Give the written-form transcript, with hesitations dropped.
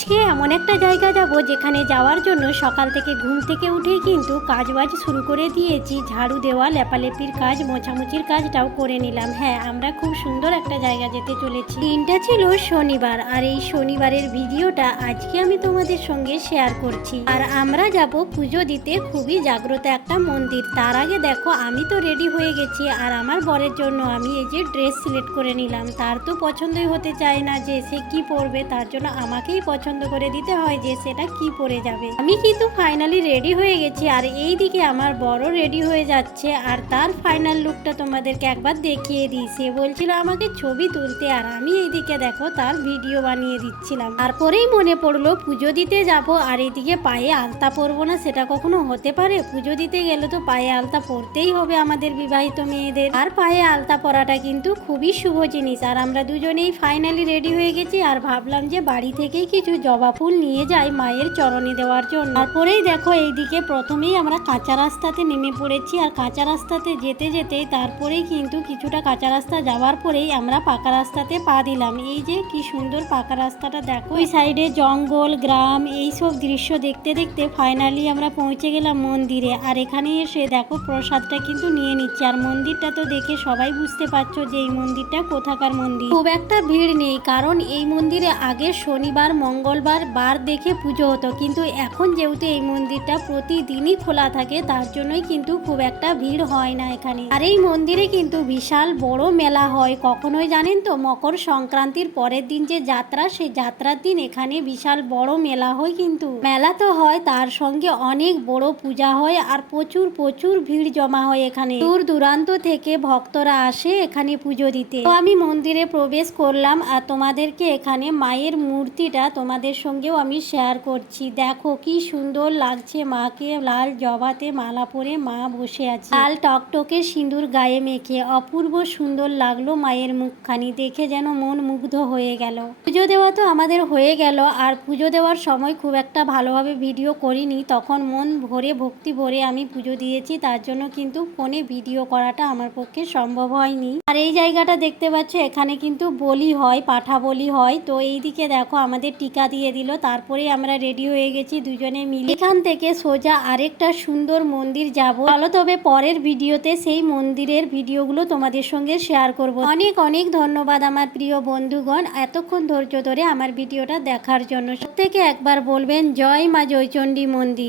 আজকে এমন একটা জায়গা যাব যেখানে যাওয়ার জন্য সকাল থেকে ঘুম থেকে উঠেই কিন্তু কাজবাজ শুরু করে দিয়েছি। ঝাড়ু দেওয়া, লেপালেপির কাজ, মোছামুছির কাজটাও করে নিলাম। হ্যাঁ, আমরা খুব সুন্দর একটা জায়গা যেতে চলেছি। দিনটা ছিল শনিবার, আর এই শনিবারের ভিডিওটা আজকে আমি তোমাদের সঙ্গে শেয়ার করছি। আর আমরা যাব পুজো দিতে খুবই জাগ্রত একটা মন্দির। তার আগে দেখো, আমি তো রেডি হয়ে গেছি, আর আমার বরের জন্য আমি এই যে ড্রেস সিলেক্ট করে নিলাম। তার তো পছন্দই হতে চায় না যে সে কি পরবে, তার জন্য আমাকেই পছন্দ করে দিতে হয় যে সেটা কি পরে যাবে। আমি কিন্তু ফাইনালি রেডি হয়ে গেছি, আর এই দিকে আমার বড় রেডি হয়ে যাচ্ছে। আর তার ফাইনাল লুকটা তোমাদেরকে একবার দেখিয়ে দিই। সে বলছিল আমাকে ছবি তুলতে, আর আমি এইদিকে দেখো তার ভিডিও বানিয়ে দিচ্ছিলাম। তারপরেই মনে পড়লো পুজো দিতে যাব, আর এইদিকে পায়ে আলতা পরবো না সেটা কখনো হতে পারে? পুজো দিতে গেলে তো পায়ে আলতা পরতেই হবে আমাদের বিবাহিত মেয়েদের। আর পায়ে আলতা পরাটা কিন্তু খুবই শুভ জিনিস। আর আমরা দুজনেই ফাইনালি রেডি হয়ে গেছি, আর ভাবলাম যে বাড়ি থেকেই কিছু জবা ফুল নিয়ে যাই মায়ের চরণে দেওয়ার জন্য। তারপরেই দেখো এইদিকে প্রথমেই আমরা কাঁচা রাস্তাতে নেমে পড়েছি, আর কাঁচা রাস্তাতে যেতে যেতেই তারপরেই কিন্তু কিছুটা কাঁচা রাস্তা যাওয়ার পরেই আমরা পাকা রাস্তাতে পা দিলাম। এই যে কি সুন্দর পাকা রাস্তাটা দেখো, ওই সাইডে জঙ্গল, গ্রাম, এইসব দৃশ্য দেখতে দেখতে ফাইনালি আমরা পৌঁছে গেলাম মন্দিরে। আর এখানে এসে দেখো প্রসাদটা কিন্তু নিয়ে নিচ্ছে। আর মন্দিরটা তো দেখে সবাই বুঝতে পারছো যে এই মন্দিরটা কোথাকার মন্দির। খুব একটা ভিড় নেই, কারণ এই মন্দিরে আগে শনিবার মঙ্গলবার বার দেখে পুজো হতো, কিন্তু এখন যেহেতু এই মন্দিরটা প্রতিদিনই খোলা থাকে তার জন্যই কিন্তু খুব একটা ভিড় হয় না এখানে। আর এই মন্দিরে কিন্তু বিশাল বড় মেলা হয়। কখনোই জানেন তো, মকর সংক্রান্তির পরের দিন যে যাত্রা, সেই যাত্রার দিন এখানে বিশাল বড় মেলা হয়। কিন্তু মেলা তো হয়, তার সঙ্গে অনেক বড় পূজা হয়, আর প্রচুর প্রচুর ভিড় জমা হয় এখানে। দূর দূরান্ত থেকে ভক্তরা আসে এখানে পুজো দিতে। তো আমি মন্দিরে প্রবেশ করলাম, আর তোমাদেরকে এখানে মায়ের মূর্তিটা তোমাদের সঙ্গেও আমি শেয়ার করছি। দেখো কি সুন্দর লাগছে মাকে, লাল জবাতে মালা পরে মা বসে আছে, লাল টকটকে সিঁদুর গায়ে মেখে। অপূর্ব সুন্দর লাগলো মায়ের মুখখানি, দেখে যেন মন মুগ্ধ হয়ে গেল। পুজো দেওয়া তো আমাদের হয়ে গেল, আর পুজো দেওয়ার সময় খুব একটা ভালোভাবে ভিডিও করিনি, তখন মন ভরে ভক্তি ভরে আমি পুজো দিয়েছি, তার জন্য কিন্তু ফোনে ভিডিও করাটা আমার পক্ষে সম্ভব হয়নি। আর এই জায়গাটা দেখতে পাচ্ছ, এখানে কিন্তু বলি হয়, পাঠা বলি হয়। তো এইদিকে দেখো আমাদের টিকা দিয়ে দিল, তারপরে আমরা রেডি হয়ে গেছি দুজনে মিলে। এখান থেকে সোজা আরেকটা সুন্দর মন্দির যাব। চলো তবে পরের ভিডিওতে সেই মন্দিরের ভিডিওগুলো তোমাদের সঙ্গে শেয়ার করব। অনেক অনেক ধন্যবাদ আমার প্রিয় বন্ধুগণ এতক্ষণ ধৈর্য ধরে আমার ভিডিওটা দেখার জন্য। প্রত্যেকে একবার বলবেন জয় মা জয়চণ্ডী মন্দির।